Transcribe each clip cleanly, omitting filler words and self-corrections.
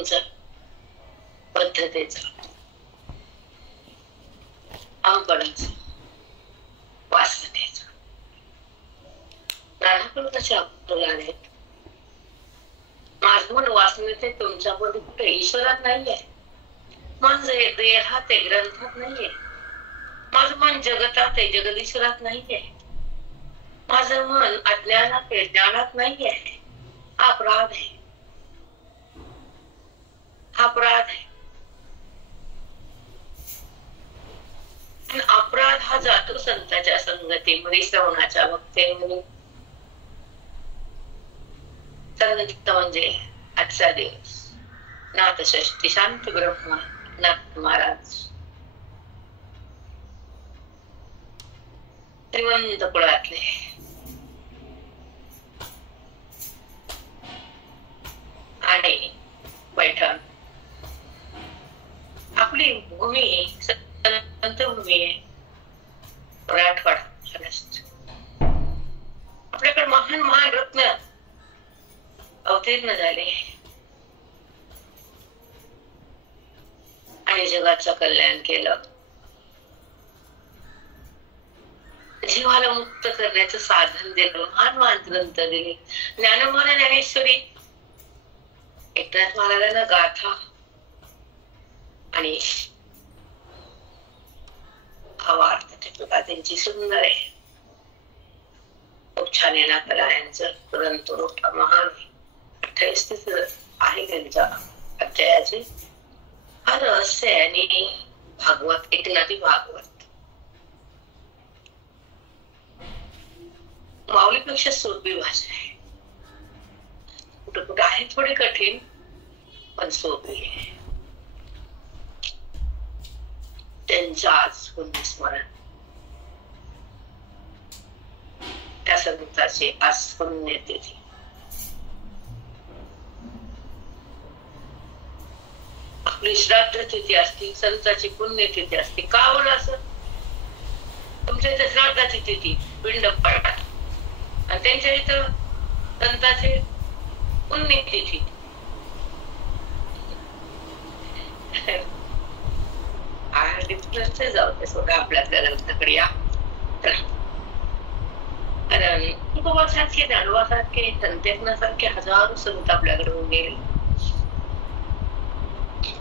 कोणचा? पद्धतीचा, अंकणाचा, वासनेचा. नानाप्रकारचे अवतार आहेत. माझं मन वासनेत आहे, तुमच्यामध्ये कुठे ईश्वरात नाहीये. माझं देहात आहे, ग्रंथात नाहीये. माझं मन जगतात आहे, जगदीश्वरात नाहीये. माझं मन अज्ञानात आहे, ज्ञानात नाहीये. हा अपराध आहे, हा अपराध आहे. अपराध हा जातो संतांच्या संगतीमध्ये, श्रवणाच्या भक्तीमध्ये. संगीत म्हणजे आजचा दिवस नाथषष्ठी, शांत ब्रह्मा नाथ महाराज श्रीमंत कुळातले. आणि पैठण आपली भूमी संत भूमी आहे. मराठवाडा महाराष्ट्र, आपल्याकडे महान महान रत्न अवतीर्ण झाले आणि जगाचं कल्याण केलं. जीवाला मुक्त करण्याचं साधन दिलं, महान महान ग्रंथ दिले. ज्ञानमाला ज्ञानेश्वरी, एकनाथ महाराजांना गाथा आणि त्यांची सुंदर आहे. खूप छान आहे ना कलायांचं ग्रंथ, मोठा महान 28 आहे त्यांच्या अध्यायाचे. हा रहस्य आहे. आणि भागवत, एकनाथी भागवत माऊलीपेक्षा सोपी भाषा आहे. कुठं कुठं आहे थोडी कठीण, पण सोपी आहे. त्यांचं आज पुण्यस्मरण, त्या संतांची आज पुण्यतिथी. आपली श्राद्ध तिथी असती, संतांची पुण्यतिथी असते. का बरं असं? तुमच्या इथे श्राद्धाची तिथी पिंड पडतात आणि त्यांच्या इथं संतांचे पुण्यतिथी. जाऊ दे, सोडा आपल्या ग्रंथाकडे या. कारण तुकोबासारखे, ज्ञानोबासारखे, संतेकनासारखे हजारो संत आपल्याकडे होऊन गेले.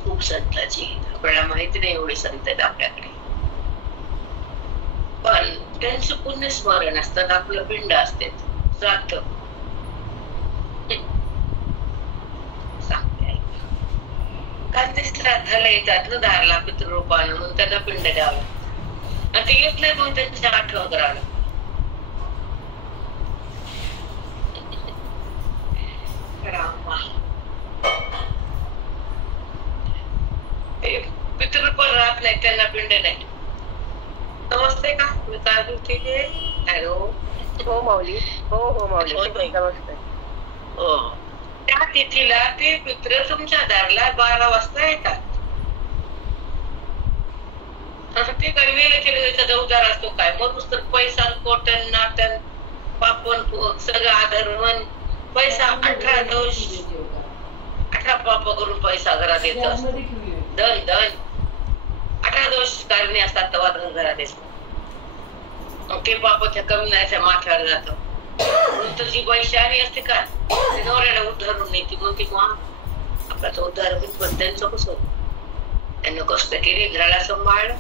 खूप संतांची आपल्याला माहिती नाही एवढे संत आहेत आपल्याकडे, पण त्यांचं पुण्य स्मरण असतात. आपलं पिंड असते, श्राद्ध. कारण ते श्राद्धाला येतात ना दारला पितृरूपानं, म्हणून त्यांना पिंड द्यावं. आणि ते येत नाही म्हणून त्यांची आठवण करावं. पितृरूपाला राहत नाही, त्यांना पिंड नाही. समजते का मी काय बोलते? हॅलो. हो माऊली, हो माऊली, समजते. हो, त्या तिथीला ते पितृ तुमच्या दारला 12 वाजता येतात. ते काही वेळ केले त्याचा उदार असतो काय, मग नुसतं पैसा, कोटन, नाटन, पापन, सगळं आधर्मन, पैसा 18 दोष, 18 पाप करून पैसा घरात येत असतो. धन धन 18 दोष कारणे असतात, तेव्हा धन घरात येतो. मग ते पापाच्या कमी नाही माथ्यावर जातो. नंतर जी बाई शहाणी असते का, नवऱ्याला उद्धारून नाही ती म्हणते आपला तो उद्धार होईल. पण त्यांचं कसं, त्यांनी कष्ट केले, घराला सांभाळलं,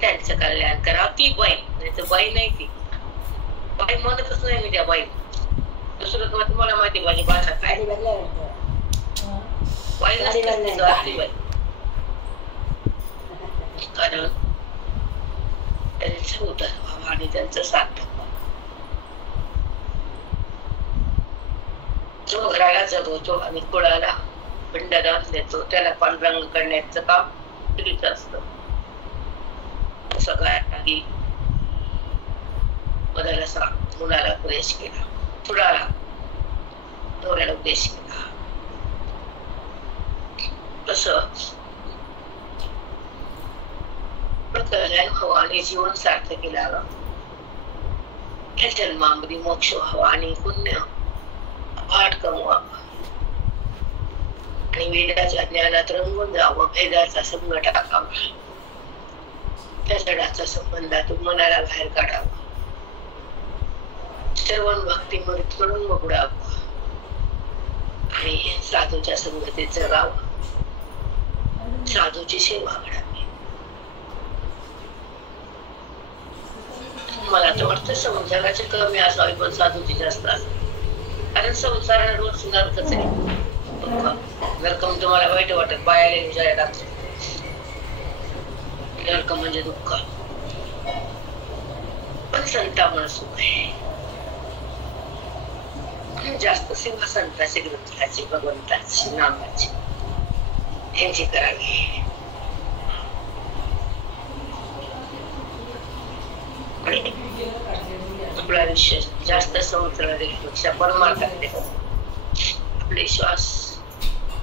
त्यांचं कल्याण करावं. ती बाई नाही तर बाई नाही, ती बाई म्हणतच नाही मी त्या बाई. दुसरं तुम्हाला माहिती माझी भाषा काय, बाई नसते बाई. कारण त्यांचं उद्धार व्हावं आणि त्यांचं साथ. जो घराला जगवतो आणि कुळाला पिंडदान देतो, त्याला पांडुरंग करण्याचं काम स्त्रीचं असतं. सगळ्यात आधी बदलाचा मुलाला उपदेश केला, कुळाला नवऱ्याला उपदेश केला. तसं कल्याण हवं आणि जीवन सार्थक केलं. या जन्मामध्ये मोक्ष व्हावा आणि पुण्य वाट कमवावा. आणि वेदाच्या ज्ञानात रंगून जावं, वेदाचा संग टाकावा, त्या जडाचा संबंधातून मनाला बाहेर काढावं, श्रवण भक्तीमध्ये तुडुंब बुडावं आणि साधूच्या संगतीत जगावं, साधूची सेवा करावी. मला तर वाटतं संसाराचे कमी असावे पण साधूची जास्त असावी. कारण संसाराने रोज नरकच आहे. नरकम तुम्हाला वाईट वाटत बायाला विचारायला लागतं. नरक म्हणजे दुःख, पण संतामुळे सुख आहे. जास्त सेवा संताची, ग्रंथाची, भगवंताची, नामाची यांची करावी. आपला आयुष्य जास्त संसारापेक्षा परमार्थाकडे आपले विश्वास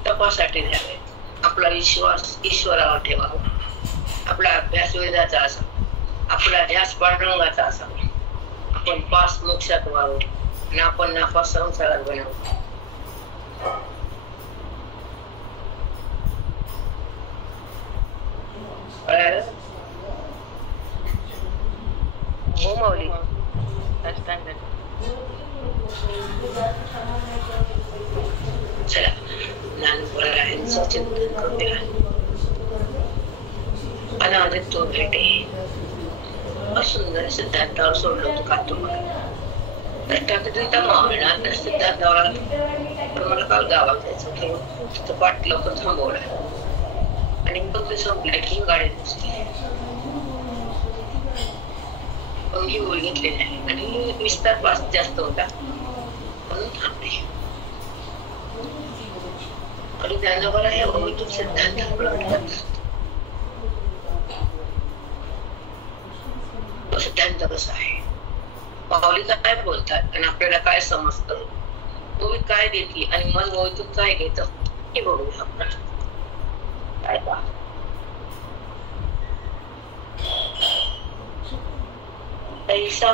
तपासाठी द्यावे. आपला विश्वास ईश्वरावर ठेवावा. आपला अभ्यास वेदाचा असावा, आपला ध्यास पांडुरंगाचा असावा. आपण पास मोक्षात व्हावं आणि आपण नापास संसारात बनावं. हो माऊली. चला ज्ञानपरायणाचं चिंतन करूया. अनादित्व भेटे सुंदर सिद्धांतावर सोडलं होतं का तुम्हाला? दृष्टांत मावळणार सिद्धांतावर पण मला काल गावात जायचं होतं. तिथं पाठ लवकर थांबवलं आणि पंक्ती संपल्या की गाडी दिसली. पण ही ओळ घेतली नाही आणि विस्तार पास जास्त होता म्हणून थांबले. आणि ज्ञानोबा हे ओळखून सिद्धांत सिद्धांत कसा आहे, माऊली काय बोलतात आणि आपल्याला काय समजतं, ओवी काय देते आणि मन ओळखून काय घेतं हे बघूया आपण. काय का ऐसा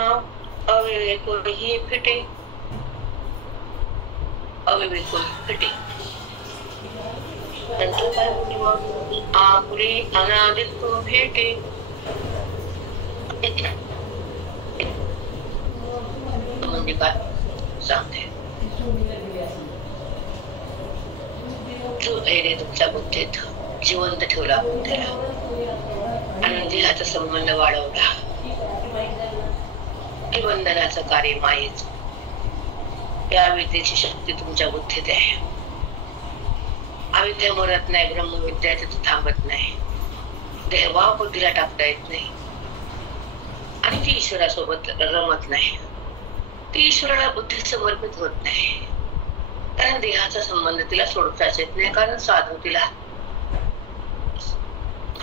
अविवेक ही फिटे, अविवेक फिटे. नंतर काय बोलली मग? आपली अनादित्व भेटे. म्हणजे काय सांगते? जो धैर्य तुमच्या बुद्धीत जिवंत ठेवला, बुद्धीला आणि देहाचा संबंध वाढवला, बंधनाचं कार्य मायेच. या विद्येची शक्ती तुमच्या बुद्धीत आहे. अविद्या मरत नाही, ब्रह्मविद्या तिथे थांबत नाही, देहभाव बुद्धीला टाकता येत नाही आणि ती ईश्वरासोबत रमत नाही. ती ईश्वराला बुद्धी समर्पित होत नाही, कारण देहाचा संबंध तिला सोडताच येत नाही. कारण साधू तिला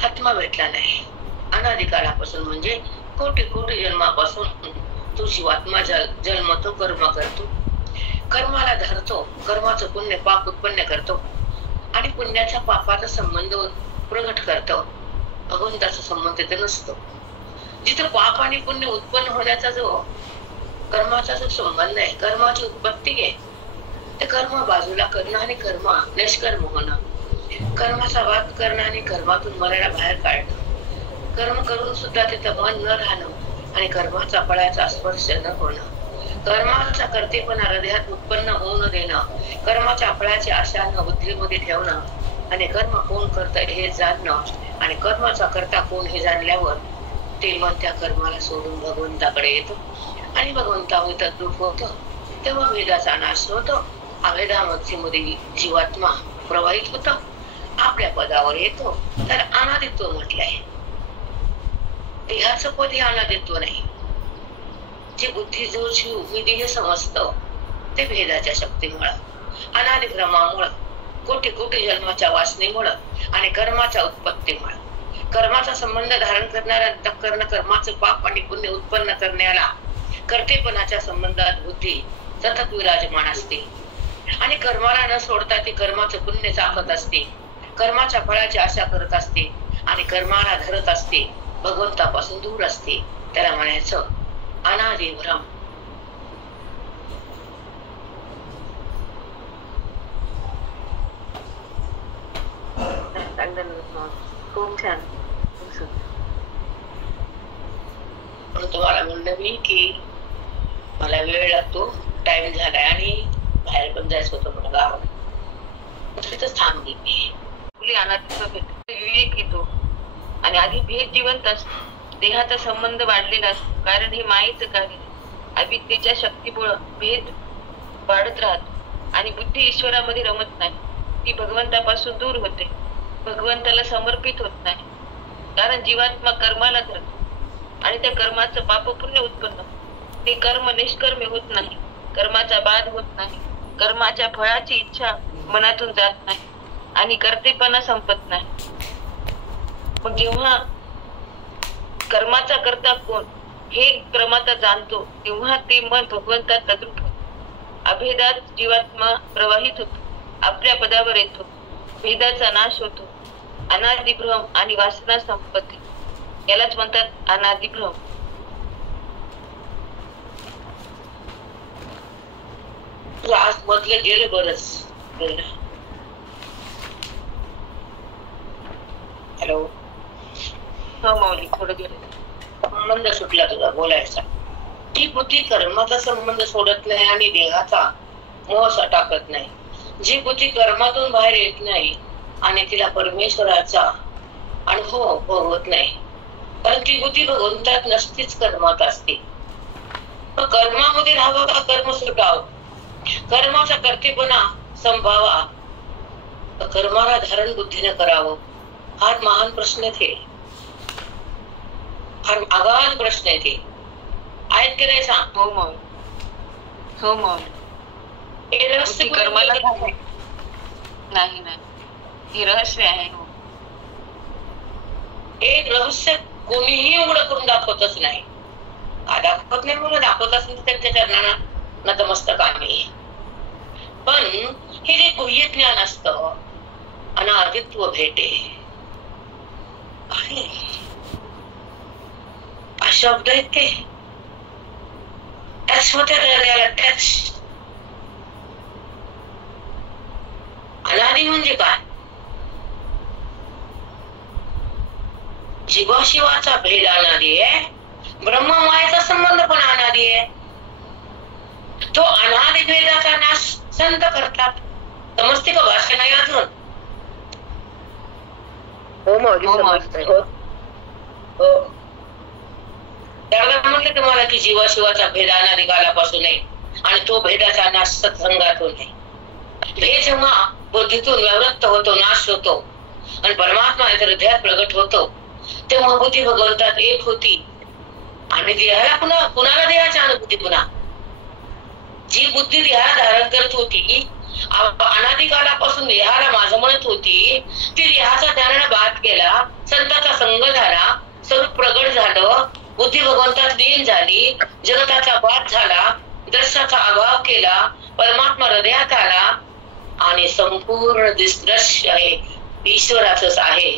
आत्मा भेटला नाही. अनादिकालापासून म्हणजे कोटी कोटी जन्मापासून तो जीवात्मा जन्मतो, कर्म करतो, कर्माला धरतो, कर्माचं पुण्य पाप उत्पन्न करतो आणि पुण्याचा पापाचा संबंध प्रगट करतो. भगवंताचा संबंध तिथे नसतो. जिथे पाप आणि पुण्य उत्पन्न होण्याचा जो कर्माचा जो संबंध आहे, कर्माची उत्पत्ती आहे, ते कर्म बाजूला करणं आणि कर्म निष्कर्म होणं, कर्माचा वाद करणं आणि कर्मातून मनाला बाहेर काढणं, कर्म करून सुद्धा तिथं मन न राहणं आणि कर्माचा फळाचा स्पर्श न होणं, कर्माचा कर्तेपणा हृदयात उत्पन्न होऊ न देणं, कर्माच्या फळाची आशा न बुद्धीमध्ये ठेवणं आणि कर्म कोण करत हे जाणणं आणि कर्माचा कर्ता कोण हे जाणल्यावर ते मन त्या कर्माला सोडून भगवंताकडे येतो आणि भगवंतामध्ये तद्रूप होतो. तेव्हा वेदाचा नाश होतो. अवेदामध्ये जीवात्मा प्रवाहित होतो, आपल्या पदावर येतो. तर अनादित्व म्हटलंय. देहाचं पद हे अनादित्व नाही. जे बुद्धी जो जीव विधी हे समजतं ते भेदाच्या शक्तीमुळं, अनादिक्रमामुळं, कोटी कोटी जन्माच्या वासनेमुळं आणि कर्माच्या उत्पत्तीमुळं, कर्माचा संबंध धारण करणाऱ्या अंतःकरण कर्माचं पाप आणि पुण्य उत्पन्न करण्याला कर्तेपणाच्या संबंधात बुद्धी सतत विराजमान असते आणि कर्माला न सोडता ती कर्माचं पुण्य चाकत असते, कर्माच्या फळाची आशा करत असते आणि कर्माला धरत असते, भगवंतापासून दूर असते. त्याला म्हणायचं अनादि भ्रम. अभिनंदन माऊली. खूप छान, खूप सुंदर. म्हणून तुम्हाला म्हणलं मी की मला वेळ लागतो, टाइम झालाय आणि बाहेर पण जायचं होतं मला गावात, तिथंच थांबली मी. फुले अनाथत्व भेट विवेक येतो आणि आधी भेद जिवंत असतो, देहाचा संबंध वाढलेला असतो, कारण हे मायेचं कार्य. अविद्येच्या शक्तीमुळे भेद वाढत राहतो आणि बुद्धी ईश्वरामध्ये रमत नाही, ती भगवंतापासून दूर होते, भगवंताला समर्पित होत नाही. कारण जीवात्मा कर्माला धरतो आणि त्या कर्माचं पाप पुण्य उत्पन्न होतं. ते कर्म निष्कर्मे होत नाही, कर्माचा बाध होत नाही, कर्माच्या फळाची इच्छा मनातून जात नाही आणि कर्तेपणा संपत नाही. मग जेव्हा कर्माचा करता कोण हे क्रमाचा जाणतो, तेव्हा ते मन भगवंतात तद्रूप होते. अभेदात जीवात्मा प्रवाहित होतो, आपल्या पदावर येतो, भेदाचा नाश होतो, अनादिभ्रम आणि वासना संपत्ती, यालाच म्हणतात अनादिभ्रम. आज मधले गेले बरंच. हॅलो. हो माऊली, थोडं गेले. संबंध सुटला तुझा बोलायचा. ती बुद्धी कर्माचा संबंध सोडत नाही आणि देहाचा मोह टाकत नाही. जी बुद्धी कर्मातून बाहेर येत नाही आणि तिला परमेश्वराचा अनुभव होत नाही, कारण ती बुद्धी भगवंतात नसतीच, कर्मात असते. कर्मामध्ये राहावं का कर्म सुटावं, कर्माचा कर्तेपणा संभावा, कर्माला धारण बुद्धीने करावं, फार महान प्रश्न आहे, फार अगाध प्रश्न आहे ते. आहेत की नाही सांग? हो माऊली, हो माऊली. हे रहस्य कर्माला नाही नाही, हे रहस्य आहे. हे रहस्य कोणीही उघडं करून दाखवतच नाही. दाखवत नाही म्हणून दाखवत असेल तर त्यांच्या चरणांना नतमस्तकामी. पण हे जे गुह्य ज्ञान असतं, अनादित्व भेटे, शब्द आहेत ते टच होते हृदयाला, टच. अनादि म्हणजे काय? जीवाशिवाचा भेद अनादि आहे, ब्रह्ममायेचा संबंध पण अनादि आहे. तो अनादि भेदाचा नाश संत करतात. समजते का भाषा? नाही अजून? हो माऊली, समजतंय. हो. त्याला म्हटलं तुम्हाला की जीवाशिवाचा भेद अनादि कालापासून आहे आणि तो भेदाचा नाश सत्संगातून आहे. भेद जेव्हा बुद्धीतून निवृत्त होतो, नाश होतो आणि परमात्मा हृदयात प्रगट होतो, तेव्हा बुद्धी भगवंतात एक होती आणि देहाला पुन्हा कुणाला देहाची अनुभूती. पुन्हा जी बुद्धी देहाला धारण करत होती, अनादिकालापासून देहाला माझं म्हणत होती, ती देहाचा त्याने बाध केला, संताचा संग झाला, स्वरूप प्रगट झालं, बुद्धी भगवंतात लीन झाली, जगताचा बाध झाला, दर्शाचा अभाव केला, परमात्मा हृदयात आला आणि संपूर्ण दृश्य आहे ईश्वराचंच आहे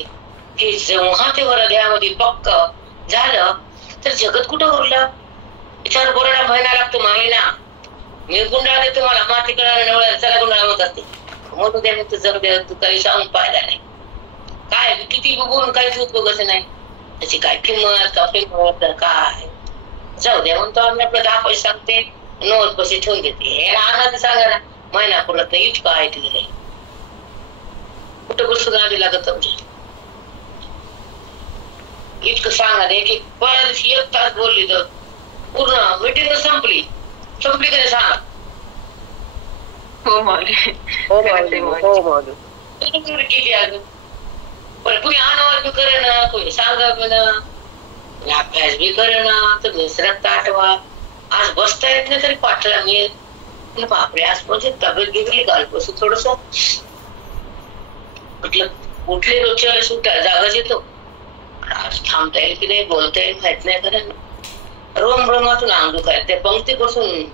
की जेव्हा ते हृदयामध्ये पक्क झालं तर जगत कुठं उरलं? विचार बोलायला महिना लागतो, महिना. मी गुंडाळा देतो, मला माती कळायला चला गुंडाळा होत असते. मग उद्या तू जग दे, तू काही सांगून पाहिला नाही. काय किती बोलून काहीच उपयोगच नाही. त्याची काय किंमत का किंमत काय? जाऊ द्या म्हणतो आम्ही, आपलं 10 पैसे सांगते, 90 पैसे ठेवून देते. हे आनंद सांगा ना, महिना पुरत नाही, इतकं आहे तिकडे. कुठं बसून आधी लागत तुमच्या इतकं सांगा दे की परत दिवशी 1 तास बोलली तर पूर्ण मीटिंग संपली कधी सांगा. हो माऊली, हो माऊली. किती अजून पण कुणी अनावर बी करे ना, कुणी सांगा बी ना, अभ्यास बी करे ना, तर विसरत आठवा. आज बसता येत नाही तरी पाठला मी बापरे, आज म्हणजे तब्येत बिघडली कालपासून थोडस. म्हटलं उठले रोजच्या वेळेस उठा, जागाच येतो. आज थांबता येईल की नाही, बोलता येईल माहित नाही, कारण रोम रोमातून अंग दुखाय, त्या पंक्तीपासून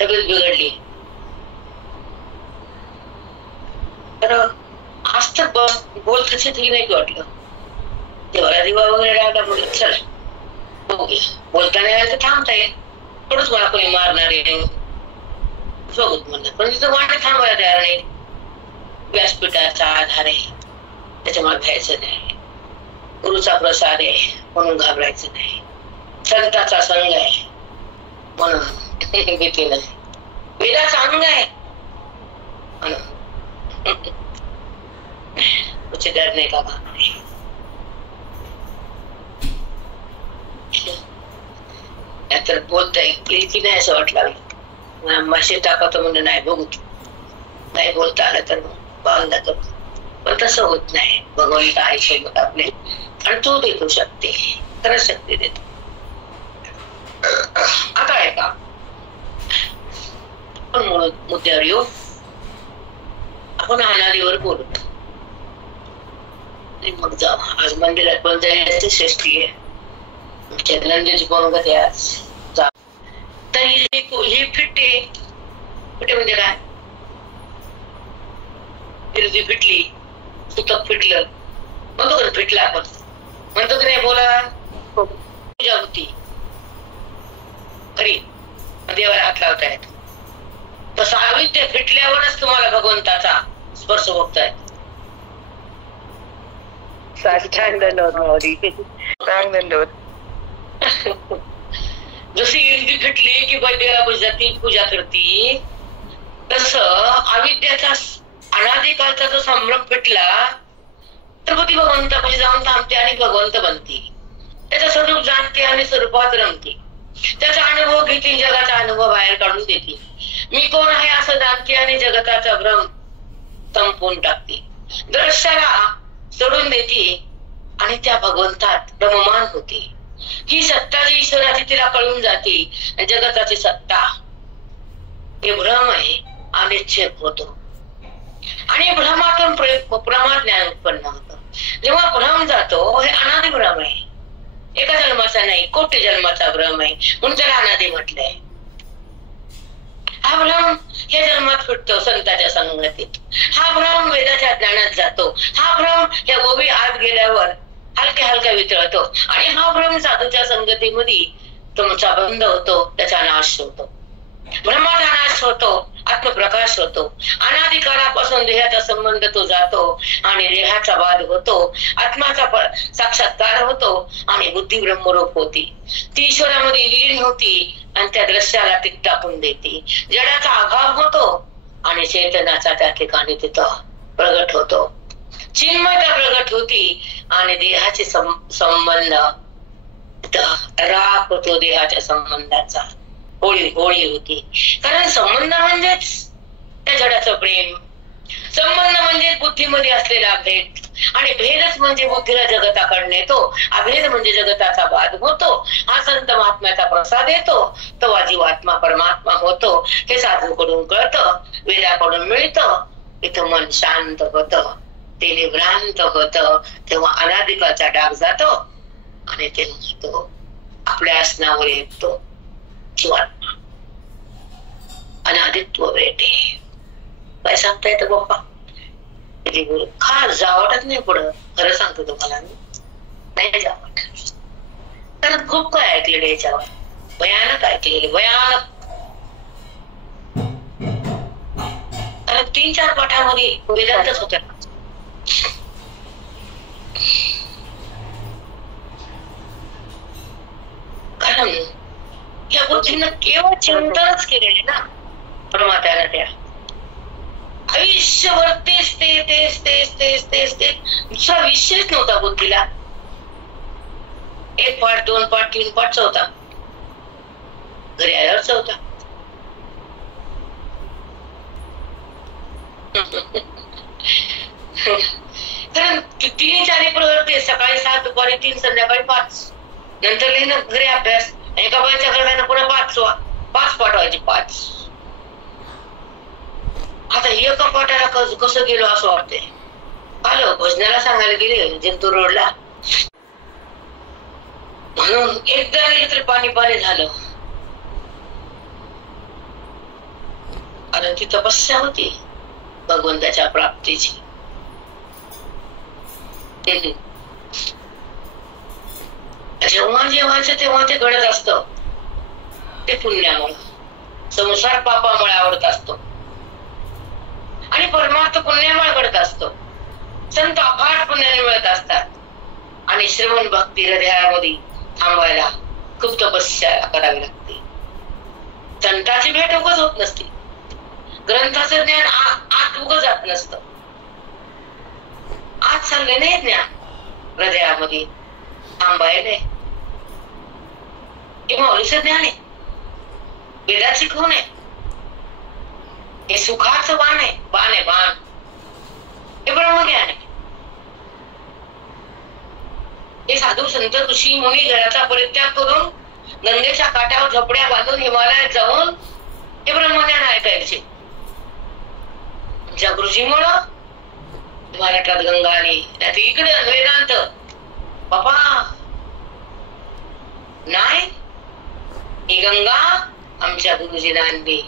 तब्येत बिघडली. तर आज तर बोलताच नाही वाटलं. देवाला दिवा वगैरे लागला, म्हणलं चला बघूया, बोलता नाही आलं तर थांबता येईल, थोडंच मला कोणी मारणार आहे बघूत म्हणलं. पण तिथं वाटे थांबायला तयार नाही. व्यासपीठाचा आधार आहे, त्याच्यामुळे भ्यायचं नाही. गुरुचा प्रसाद आहे म्हणून घाबरायचं नाही. संताचा संग आहे म्हणून भीती नाही. वेदाचा अंग आहे म्हणून कुछ डरने का काम नाही. तर बोलता येईल की नाही असं वाटलं. मासे टाकतो म्हणून नाही बघू, नाही बोलता आलं तर बांधा करू, पण तसं होत नाही. भगवंत आहे सोबत आपले आणि तो देतो शक्ती, खरंच शक्ती देतो. आता आहे का आपण मुद्द्यावर येऊ. आपण अनादीवर बोलू मग जाऊ. आज मंदिरात पण जायची षष्टी आहे. नंदीची पंगत आहे आज. तर ही फिटे फिटे म्हणजे काय? फिरती फिटली, सुतक फिटलं म्हणतो का? फिटला आपण म्हणतो की नाही? बोला. पूजा होती खरी, देवाला हात लावतायत. तसं आवित्य फिटल्यावरच तुम्हाला भगवंताचा स्पर्श बघतायत. जशी इर्दी फिटली की देवाची पूजा करती, तस अविद्याचा अनादिकालचा जो संभ्रम फिटला तर ती भगवंतापाशी जाऊन थांबते आणि भगवंत बनते. त्याचं स्वरूप जाणते आणि स्वरूपात रमते. त्याचा अनुभव घेते, जगाचा अनुभव बाहेर काढून देते. मी कोण आहे असं जाणते आणि जगताचा भ्रम संपवून टाकते. दृश्याला सोडून देते आणि त्या भगवंतात रममान होते. ही सत्ता जी ईश्वराची तिला कळून जाते. जगताची सत्ता हे भ्रम आहे, अनिच्छेप होतो आणि भ्रमातून प्रमा ज्ञान उत्पन्न होतं. जेव्हा भ्रम जातो, हे अनादि भ्रम आहे. एका जन्माचा नाही, कोटी जन्माचा भ्रम आहे म्हणून त्याला अनादि म्हटलंय. हा भ्रम या जन्मात फिटतो संतांच्या संगतीत. हा भ्रम वेदाच्या ज्ञानात जातो. हा भ्रम या गोबी आत गेल्यावर हलक्या हलक्या वितळतो आणि हा भ्रम साधूच्या संगतीमध्ये तुमचा बंद होतो, त्याचा नाश होतो. ब्रह्माचा नाश होतो, आत्मप्रकाश होतो. अनादिकालापासून देहाचा संबंध तो जातो आणि देहाचा वाद होतो. आत्माचा साक्षात्कार होतो आणि बुद्धी ब्रह्मरूप होती. ती ईश्वरामध्ये विलीन होती आणि त्या दृश्याला ती टाकून देते. जडाचा अभाव होतो आणि चैतन्याचा त्या ठिकाणी तिथं प्रगट होतो. चिन्मयता प्रगट होती आणि देहाचे संबंध राग होतो. देहाच्या संबंधाचा होळी होती. कारण संबंध म्हणजेच त्या जडाचं प्रेम, संबंध म्हणजे बुद्धीमध्ये असलेला भेद आणि भेदच म्हणजे बुद्धीला जगताकडे नेतो. अभेद म्हणजे जगताचा वाद होतो. हा संत महात्म्याचा प्रसाद येतो, तेव्हा जीवात्मा परमात्मा होतो. हे साधूकडून कळतं, वेदाकडून मिळतं. इथं मन शांत होतं, ते निभ्रांत होतं. तेव्हा अनादिकाचा डाग जातो आणि ते तो आपल्या आसनावर येतो. जीवात्मा अनादित्व भेटे. काय सांगता येतं बाप्पा? खास जावटच नाही पुढं. खरं सांगतो तुम्हाला, नाही जावट. कारण खूप काय ऐकलेलं याच्यावर, भयानक ऐकलेले, भयानक. कारण 3-4 पाठामध्ये वेदांतच होत्या. कारण या बुद्धीनं केवळ चिंतनच केलेले ना परमात्म्याला. त्या आयुष्यभर तेच दुसरा विषयच नव्हता बुद्धीला. 1 पाठ 2 पाठ 3 पाठ 4था, घरी आल्यावर 4था. कारण 3-4 प्रवृत्ती, सकाळी 7, दुपारी 3, संध्याकाळी 5. नंतर लिहिणं, घरी अभ्यास. एका बाईच्या घरानं पुन्हा 5 पाठवायचे 5. आता एका पाठाला कसं गेलो असं वाटतंय. आलो भजनाला सांगायला गेले जिंतूर रोडला, म्हणून एकदा गेले तरी पाणी झालं. कारण ती तपस्या होती भगवंताच्या प्राप्तीची. जेव्हा जेव्हाचं तेव्हा ते घडत असतं. ते पुण्यामुळे, संसार पापामुळे आवडत असतो आणि परमार्थ पुण्यामुळे घडत असतो. संत अफाट पुण्याने मिळत असतात. आणि श्रवण भक्ती हृदयामध्ये थांबवायला खूप तपस्या करावी लागते. संताची भेट उगाच होत नसते. ग्रंथाचं ज्ञान आत उगाच जात नसतं. आत चालले नाही ज्ञान हृदयामध्ये थांबायला. हे माऊलीचं ज्ञान आहे, वेदाची खूण आहे, हे सुखाचं बाण आहे, बाण आहे बाण. हे ब्रह्मज्ञान आहे. हे साधू संत ऋषी मुनी घराचा परित्याग करून गंगेच्या काठावर झोपड्या बांधून हिमालयात जाऊन हे ब्रह्मज्ञान ऐकायचे. ज्या गुरुजीमुळं महाराष्ट्रात गंगा आली, त्यात इकडे वेदांत. बाबा नाही, ही गंगा आमच्या गुरुजीला आणली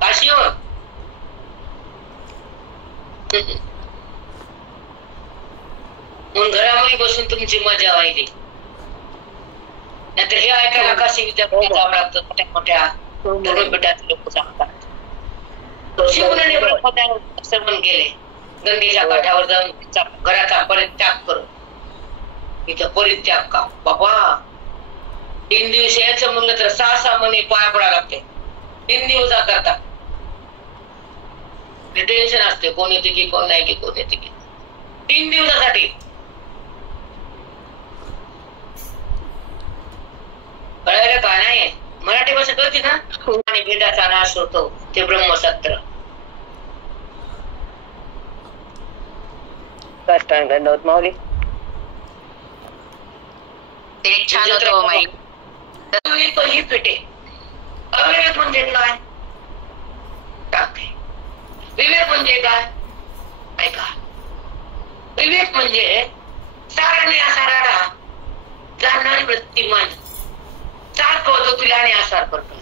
काशीवर. म्हणून घरामध्ये बसून तुमची मजा व्हायली. नाहीतर हे ऐकायला काशी विद्यापीठात जावं लागतं. मोठ्या मोठ्या धर्मपीठात लोक सांगतात. शिवमुनीने ब्रह्मज्ञान श्रवण केले. गंगेच्या काठावर जाऊन घराचा परित्याग करून इथं परित्याग का बाबा. 3 दिवस यायचं म्हणलं तर 6 महिने पाया पडा लागते. 3 दिवस करता टेन्शन असते, कोण येते की कोण नाही की कोण येते की. 3 दिवसासाठी कळायला का नाही. मराठी भाषा कळते ना. आणि भेदाचा नाश होतो ते ब्रह्मसत्र. माऊली ते छान होतं माई. ही पेटे अविवेक म्हणजे काय टाके. विवेक म्हणजे काय ऐका. विवेक म्हणजे साराने आसाराला जाणणारी वृत्तीमान. सार कळतो तिला आणि आसार करतो.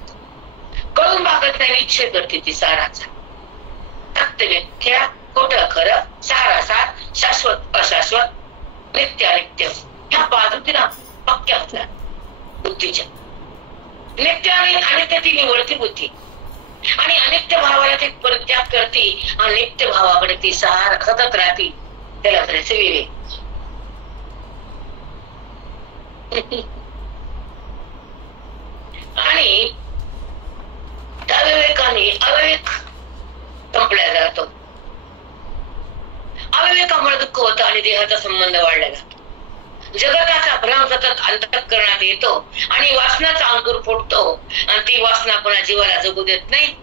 कळून भागत नाही, निश्चय करते ती साराचा. सत्य मिथ्या, खोटं खरं, सारासार, शाश्वत अशाश्वत, नित्य अनित्य ह्या बाजू तिला पक्क्या होत्या बुद्धीच्या. नित्य आणि अनित्य ती निवडती बुद्धी. आणि अनित्य भावाला ती परित्याग करते आणि नित्य भावाकडे ती सतत राहते. त्याला म्हणायचं विवेक. आणि त्या विवेकाने अविवेक संपल्या जातो. अविवेकामुळे दुःख होतं आणि देहाचा संबंध वाढला जातो. जगताचा भ्रम सतत अंतःकरणात येतो आणि वासनाचा अंकुर फुटतो. आणि ती वासना पुन्हा जीवाला जगू देत नाही.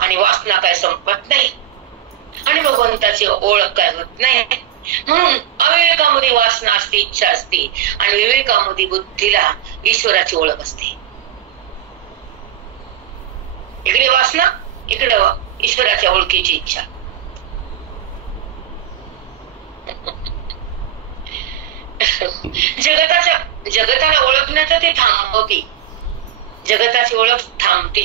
आणि वासना काय संपत नाही. आणि भगवंताची ओळख काय होत नाही. म्हणून अविवेकामध्ये वासना असते, इच्छा असते. आणि विवेकामध्ये बुद्धीला ईश्वराची ओळख असते. इकडे वासना, इकडे ईश्वराच्या ओळखीची इच्छा. जगताला ओळखण्याचं ते थांबवते. जगताची ओळख थांबते.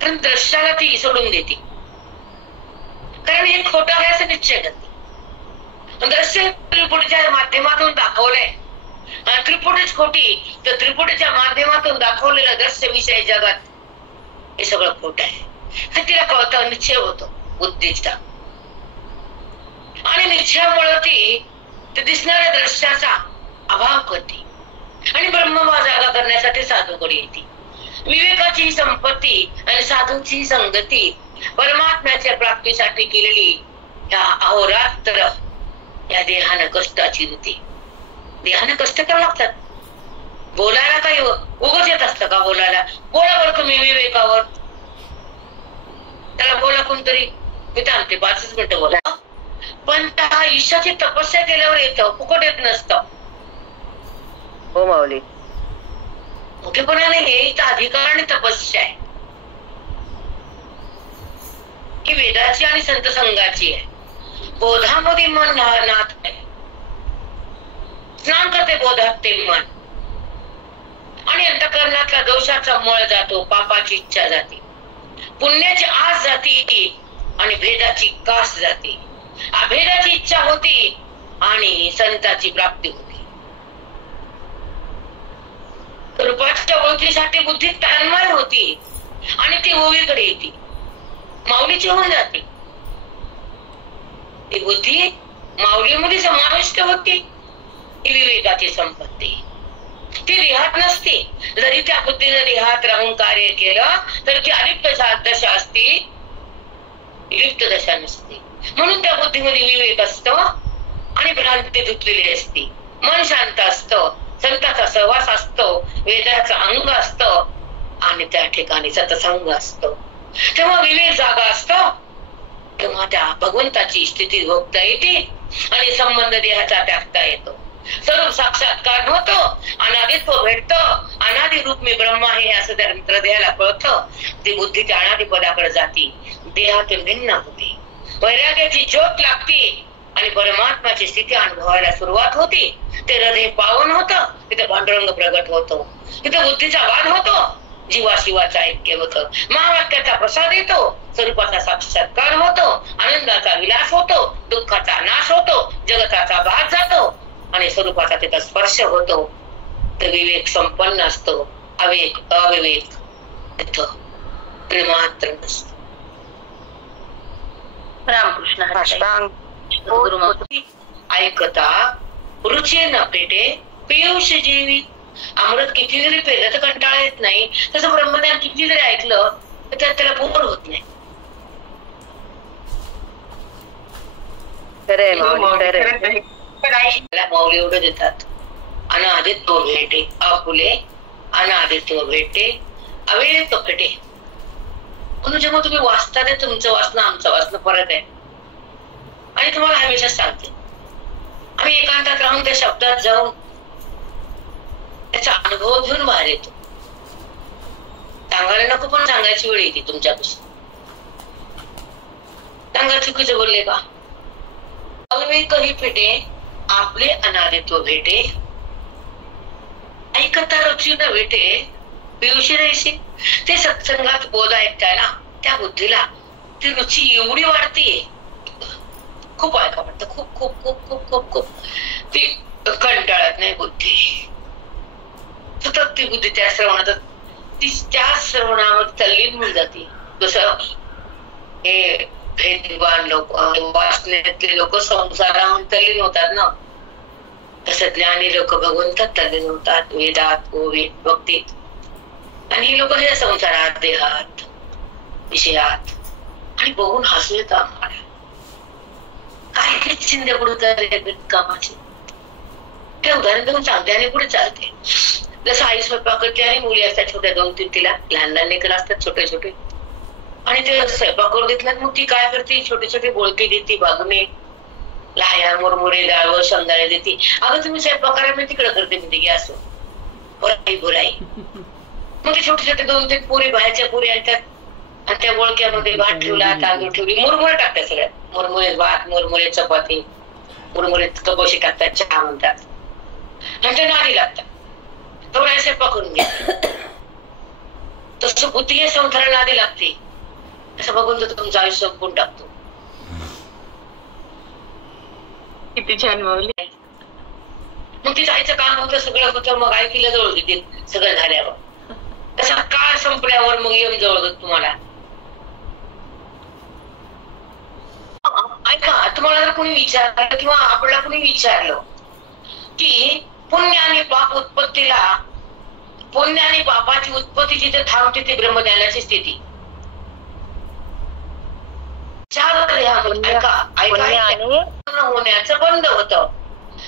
कारण द्रष्टाला ती सोडून देते. कारण हे खोटं आहे असं निश्चय करते. दृश्य त्रिपुटीच्या माध्यमातून दाखवलंय. त्रिपुटीच खोटी तर त्रिपुटीच्या माध्यमातून दाखवलेलं दृश्य विषय जगात हे सगळं खोट आहे. हे तिला कळतं, निश्चय होतो बुद्धीचा. आणि निश्चयामुळे ती दिसणाऱ्या दृश्याचा अभाव करते. आणि ब्रह्मभाव जागा करण्यासाठी साधूकडे येते. विवेकाची संपत्ती आणि साधूची संगती परमात्म्याच्या प्राप्तीसाठी केलेली या अहोरात्र या देहानं कष्टाची होती. देहानं कष्ट करावं लागतात. बोलायला काही उगाच येत असतं का बोलायला? बोला बरं तुम्ही विवेकावर. त्याला बोला कोणतरी. मी थांबते 5 मिनिटं बोला. पण त्या ईशाची तपस्या केल्यावर येतं, फुकट येत नसतं. हो माऊली. मोठेपणाने हे इथं अधिकार आणि तपस्या आहे. ही वेदाची आणि संत संघाची आहे. बोधामध्ये मन नाथ आहे. स्नान करते बोधात ते मन. आणि अंतःकरणातला दोषाचा मळ जातो, पापाची इच्छा जाते, पुण्याची आस जाती आणि भेदाची कास जाते. अभेदाची इच्छा होती आणि संताची प्राप्ती होती. रूपाच्या ओळखीसाठी बुद्धी तन्मय होती आणि ती ओवीकडे येते, माऊलीची होऊन जाते. ती बुद्धी माऊलीमध्ये समाविष्ट होती. ही विवेकाची संपत्ती. ती रिहात नसते. जरी त्या बुद्धीने रिहात राहून कार्य केलं तर ती अलिप्त दशा असते, लिप्त दशा नसते. म्हणून त्या बुद्धीमध्ये विवेक असतो आणि भ्रांती धुतलेली असते. मन शांत असतं, संताचा सहवास असतो, वेदाचा अंग असतो आणि त्या ठिकाणी सत्संग असतो. तेव्हा विवेक जागा असतो, तेव्हा त्या भगवंताची स्थिती भोगता येते आणि संबंध देहाचा त्यागता येतो. स्वरूप साक्षात्कार होतो, अनादित्व भेटतो. अनादि रूप मी ब्रह्मा आहे असं त्या हृदयाला कळतं. ती बुद्धी त्या अनादि पदाकडे जाती, देहातून भिन्न होते. वैराग्याची ज्योत लागते आणि परमात्माची स्थिती अनुभवायला सुरुवात होती. ते हृदय पावन होतं, तिथे पांडुरंग प्रगट होतो, तिथे बुद्धीचा वाद होतो, जीवा शिवाचा ऐक्य होतं, महावाक्याचा प्रसाद येतो, स्वरूपाचा साक्षात्कार होतो, आनंदाचा विलास होतो, दुःखाचा नाश होतो, जगताचा भाग जातो आणि स्वरूपाचा तिथं स्पर्श होतो. तर विवेक संपन्न असतो. अविवेक तिथं मात्र नसतो. रामकृष्ण. ऐकता रुची न पेटे पियुष जीवी. अमृत किती जरी पेलं तर कंटाळा येत नाही, तसं ब्रह्मज्ञान किती जरी ऐकलं तर त्याला बोर होत नाही. माऊली एवढं देतात. अनादित्व भेटे आपुले, अनादित्व भेटे अवेक भेटे. म्हणून जेव्हा तुम्ही वाचता ते तुमचं वाचणं आमचं वाचणं फरक आहे. आणि तुम्हाला हमेशा सांगते, आम्ही एकांतात राहून त्या शब्दात जाऊन त्याचा अनुभव घेऊन बाहेर येतो. सांगायला नको पण सांगायची वेळ येते तुमच्यापासून. सांगा चुकीचं बोलले का? अविवेकही भेटे आपले अनादित्व भेटे, ऐकता रुची न भेटे पियुषी रहिशी. ते सत्संगात बोध ऐकताय ना, त्या बुद्धीला ती रुची एवढी वाढते, खूप ऐका वाटतं, खूप खूप खूप खूप खूप खूप. ती कंटाळत नाही बुद्धी, सतत ती बुद्धी त्या श्रवणात, ती त्या श्रवणावर तल्लीन होऊन जाते. जसं हे भेदवान लोक, वासनेतले लोक संसारावर तल्लीन होतात ना, तसं ज्ञानी लोक भगवंतात तल्लीन होतात, वेदात भक्तीत. आणि हे लोक हे संसारात, देहात, विषयात आणि बघून हसू येतं आम्हाला. काही चिंध्या पुढे कामाची ते उदाहरण देऊन सांगते आणि पुढे चालते. जसं आई स्वयंपाक करते आणि मुली असतात छोट्या 2-3, तिला लहान लहान लेकरं असतात छोटे छोटे, आणि ते स्वयंपाक करून घेतल्यात मग ती काय करते, छोटे छोटे बोलके देते, बागणे, लाह्या, मुरमुरे, डाळवं, शेंगदाणे देते. अगं तुम्ही स्वयंपाक करा, मी तिकडे करते म्हणते गॅसवर. बोलाई मग ते छोटे छोटे 2-3 पोरी, बाहेरच्या पोरी आणतात आणि त्या बोळक्यामध्ये भात ठेवला, तांदूळ ठेवली, मुरमुरे टाकतात सगळ्यात. मुरमुरे भात, मुरमुरे चपाती, मुरमुरे कपोशी टाकतात, चहा म्हणतात आणि ते नादी लागतात. तेवढा स्वयंपाक करून घ्या. तसं बुद्धी हे संसाराला नादी लागते. असं बघून तर तुमचं आयुष्य संपून टाकतो. किती छान माऊली. मग ती जायचं काम होतं, सगळं होतं, मग आई तिला जवळ देते सगळं झाल्यावर. तसा काळ संपल्यावर मग येऊन जवळ देत तुम्हाला. ऐका, तुम्हाला जर कोणी विचारलं किंवा आपल्याला कोणी विचारलं की पुण्य आणि पाप उत्पत्तीला, पुण्य आणि पापाची उत्पत्ती जिथे थांबते ती ब्रह्मज्ञानाची स्थिती. होण्याचं बंद होतं,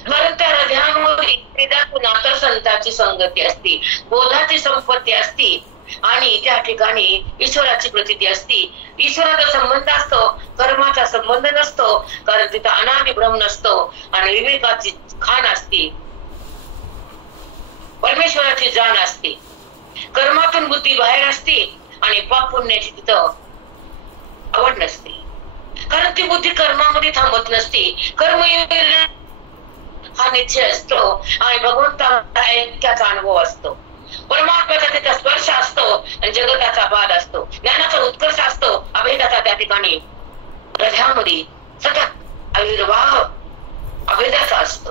कारण त्या हृदयामध्ये नातं संताची संगती असते, बोधाची संपत्ती असते आणि त्या ठिकाणी ईश्वराची प्रतीती असते. ईश्वराचा संबंध असतो, कर्माचा संबंध नसतो, कारण तिथं अनादि ब्रह्म नसतो आणि विवेकाची खाण असते, परमेश्वराची जाण असते. कर्मातून बुद्धी बाहेर असते आणि पाप पुण्याची तिथं आवड नसते, कारण ती बुद्धी कर्मामध्ये थांबत नसते. कर्म हा निश्चय असतो आणि भगवंताचा ऐक्याचा अनुभव असतो, परमात्म्याचा तिचा स्पर्श असतो आणि जगताचा बाध असतो, ज्ञानाचा उत्कर्ष असतो, अभेदाचा त्या ठिकाणी हृदयामध्ये सतत आविर्भाव अभेदाचा असतो.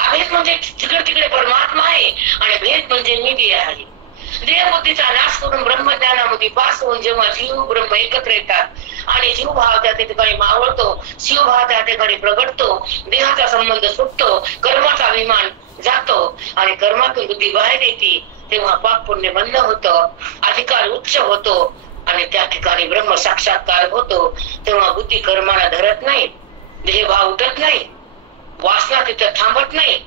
अभेद म्हणजे तिकडे तिकडे परमात्मा आहे आणि भेद म्हणजे मी बी आहे. देहबुद्धीचा नाश करून ब्रह्मज्ञानामध्ये पास होऊन जेव्हा जीव ब्रह्म एकत्र येतात आणि जीव भाव त्या ठिकाणी मावळतो, शिव भाव त्या ठिकाणी प्रगटतो, देहाचा संबंध सुटतो, कर्माचा अभिमान जातो आणि कर्मातून बुद्धी बाहेर येते, तेव्हा पाप पुण्य बंद होतं, अधिकार उच्च होतो आणि त्या ठिकाणी ब्रह्म साक्षात्कार होतो. तेव्हा बुद्धी कर्माला धरत नाही, देहभाव उठत नाही, वासना तिथं थांबत नाही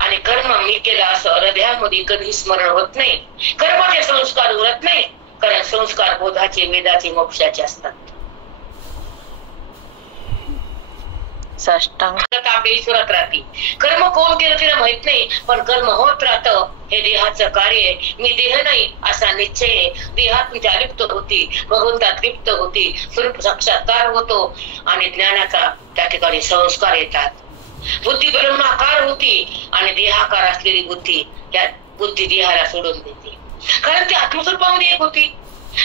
आणि कर्म मी केला असं हृदयामध्ये कधी स्मरण होत नाही. कर्माचे संस्कार उरत नाही, कारण संस्कार बोधाचे, वेदाचे, मोक्षाचे असतात. आपल्या ईश्वरात राहते. कर्म कोण केलं तिला माहित नाही, पण कर्म होत राहतं. हे देहाचं कार्य आहे, मी देह नाही असा निश्चय. देहात अलिप्त होती, भगवंतात लिप्त होती, स्वरूप साक्षात्कार होतो आणि ज्ञानाचा त्या ठिकाणी संस्कार येतात. बुद्धी ब्रह्माकार होती आणि देहाकार असलेली बुद्धी त्या बुद्धी देहाला सोडून देते, कारण ती आत्मस्वरूपामध्ये एक होती.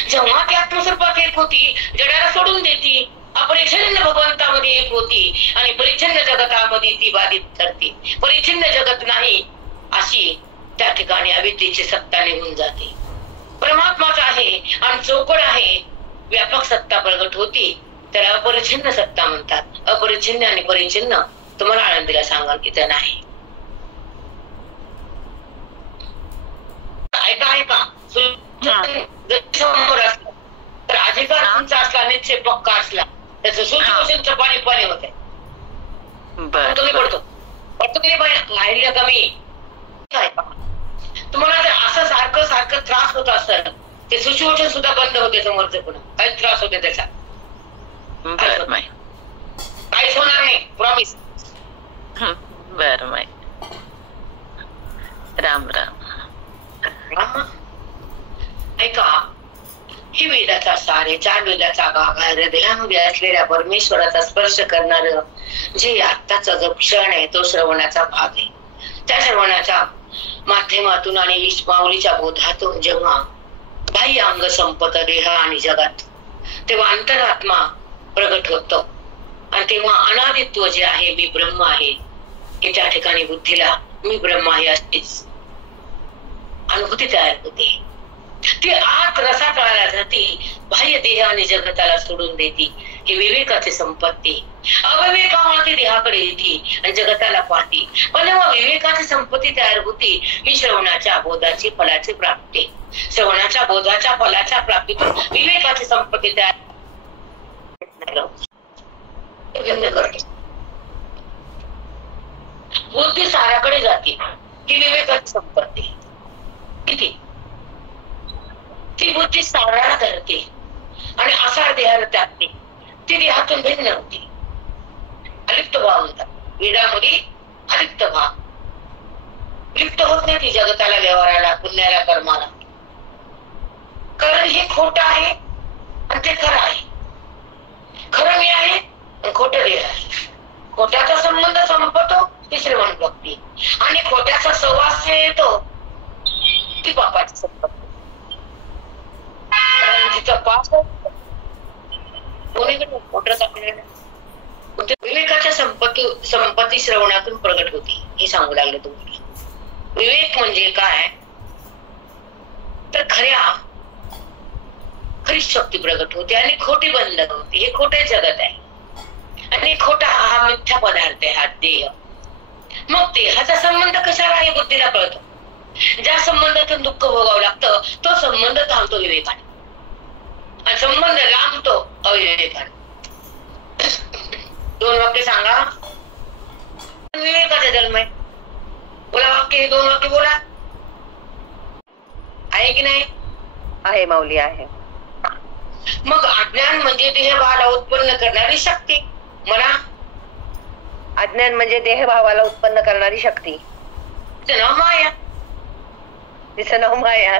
जेव्हा ती आत्मस्वरूपात एक होती, जडाला सोडून देते, अपरिच्छिन्न भगवंतामध्ये एक होती आणि परिच्छिन्न जगतामध्ये ती बाधित ठरते. परिच्छिन्न जगत नाही अशी त्या ठिकाणी अविद्येची सत्ता निघून जाते. परमात्माच आहे आणि चौकड आहे, व्यापक सत्ता प्रगट होती, त्याला अपरिच्छिन्न सत्ता म्हणतात. अपरिच्छिन्न आणि परिच्छिन्न तुम्हाला आनंदीला सांगाल की त्या नाही. ऐका समोर असला तर अधिकार तुमचा असला, निश्चय पक्का असला, त्याचं सूर्यवंशनचं पाणी पाणी होते. तुम्ही पडतो राहिलं कमी. तुम्हाला जर असं सारखं सारखं त्रास होत असेल, ते सूर्यवंशन सुद्धा बंद होते. समोरचं पुन्हा काही त्रास होते त्याचा काहीच होणार नाही, प्रॉमिस. बर माय राम राम. ऐका, ही वेदाचा सार आहे, 4 वेदाचा भाग आहे. हृदयामध्ये असलेल्या परमेश्वराचा स्पर्श करणार जे आत्ताचा जो क्षण आहे तो श्रवणाचा भाग आहे. त्या श्रवणाच्या माध्यमातून आणि माऊलीच्या बोधातून जेव्हा बाह्य अंग संपत देह आणि जगात, तेव्हा अंतरात्मा प्रगट होतो आणि तेव्हा अनादित्व जे आहे, मी ब्रह्म आहे, की त्या ठिकाणी बुद्धीला मी ब्रह्म आहे असतेच अनुभूती तयार होते. ती आत रसातळाला जाते, बाह्य देह आणि जगताला सोडून देते. ही विवेकाची संपत्ती. अविवेकामुळे देहाकडे येते आणि जगताला पाहते. पण जेव्हा विवेकाची संपत्ती तयार होती, ही श्रवणाच्या बोधाची फलाची प्राप्ती. श्रवणाच्या बोधाच्या फलाच्या प्राप्तीतून विवेकाची संपत्ती तयार करते. बुद्धी साऱ्याकडे जाते, ही विवेकाची संपत्ती. किती ती बुद्धी साराला धरते आणि असा देहाला त्यागते. ती देहातून भिन्न होती. अलिप्त भाव म्हणतात वेदामध्ये. अलिप्त भाव लिप्त होत नाही ती जगताला, व्यवहाराला, पुण्याला, कर्माला. कारण हे खोटं आहे आणि ते खरं आहे. खरं मी आहे आणि खोटं देह आहे. खोट्याचा संबंध संपतो ती श्रवण भक्ती आणि खोट्याचा सहवास येतो ती पापाची संपत्ती. तिचा पाप विवेकाच्या संपत्ती श्रवणातून प्रगट होती. हे सांगू लागले तुम्हाला. विवेक म्हणजे काय तर खरी शक्ती प्रगट होते आणि खोटी बंद होते. हे खोटे जगत आहे आणि खोटा हा मिथ्या पदार्थ आहे, हा देह. मग देहाचा संबंध कशाला आहे बुद्धीला कळतो. ज्या संबंधातून दुःख भोगावं लागतं तो संबंध थांबतो विवेकाने आणि संबंध लांबतो अविवेकाने. 2 वाक्य सांगा. विवेकाचा जन्म आहे. बोला वाक्य, 2 वाक्य बोला. आहे की नाही? आहे माऊली, आहे. मग अज्ञान म्हणजे देहभावाला उत्पन्न करणारी शक्ती. म्हणा, अज्ञान म्हणजे देहभावाला उत्पन्न करणारी शक्ती. तिचं नाव माया. तिचं नाव माया.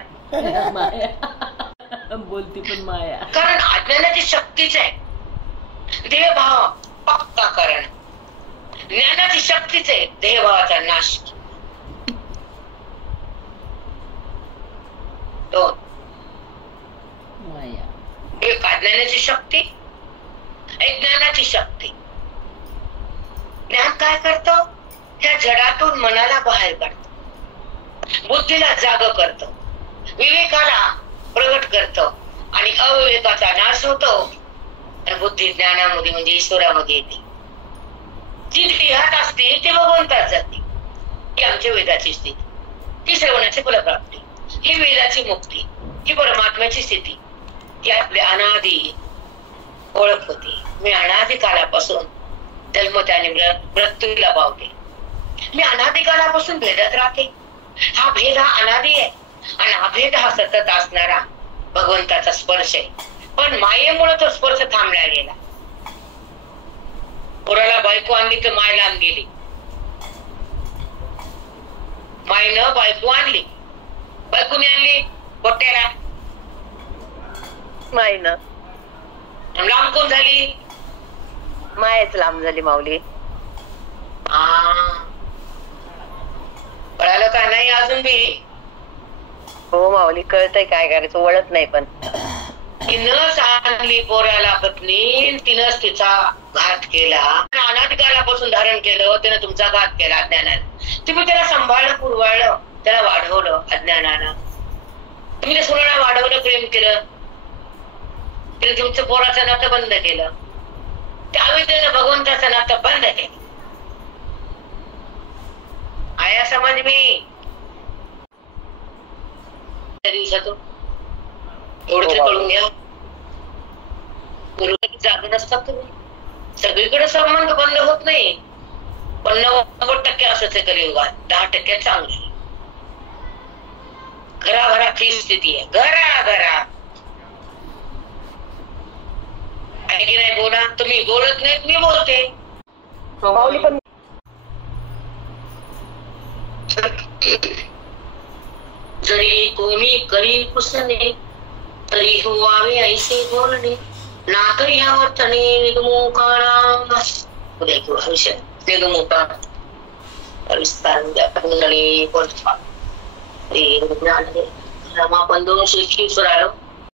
बोलती पण माया. कारण अज्ञानाची शक्तीच आहे देहभाव पक्का करण. ज्ञानाची शक्तीच आहे देहभावाचा नाश. एक अज्ञानाची शक्ती, एक ज्ञानाची शक्ती. ज्ञान काय करतं? त्या जडातून मनाला बाहेर काढतं, बुद्धीला जाग करतं, विवेकाला प्रगट करतो आणि अविवेकाचा नाश होतो आणि बुद्धी ज्ञानामध्ये म्हणजे ईश्वरामध्ये येते. जी देहात असते ते भगवंतात जाते. ही आमच्या वेदाची स्थिती, ही श्रवणाची फलप्राप्ती, ही वेदाची मुक्ती, ही परमात्म्याची स्थिती, ही आपली अनादी ओळख होती. मी अनादी कालापासून जन्मते आणि मृत्यूला पावते. मी अनादी कालापासून भेदत राहते. हा भेद हा अनादी आहे आणि हा भेद हा सतत असणारा भगवंताचा स्पर्श आहे. पण मायेमुळे तो स्पर्श थांबला गेला. पोराला बायको आणली तर माय लांब गेली. मायनं बायको आणली, बायकोने आणली पोट्याला, मायनं लांब कोण झाली? मायच लांब झाली माऊली. कळालं का नाही अजून बी? हो माऊली, कळतंय काय करायचं, वळत नाही. पण तिनंच आणली पोराला पत्नी, तिनंच तिचा घात केला. अनादिकालापासून धारण केलं त्यानं, तुमचा घात केला अज्ञानानं. तुम्ही त्याला सांभाळलं, पुरवाळलं, त्याला वाढवलं अज्ञानानं. तुम्ही त्या सोनाला वाढवलं, प्रेम केलं, त्याने तुमचं पोराचं नातं बंद केलं. त्यावेळी त्यानं भगवंताचं नातं बंद केलं. आया समज मी दिवसातून एवढं तरी कळून घ्या. गुरुवारी जागे नसतात तुम्ही. सगळीकडे संबंध बंद होत नाही, पण 90% असंच आहे कलियुगात. 10% चांगली. घराघरात ही स्थिती आहे. घराघरात आहे की नाही? बोला. तुम्ही बोलत नाही, मी बोलते. माऊली पण जरी कोणी करी कुसणे, तरी होवावे ऐसे बोलणे. नातं या वचने निगमोकाळा भविष्य निगमोकाळ मंडळी आपण 221 आलो.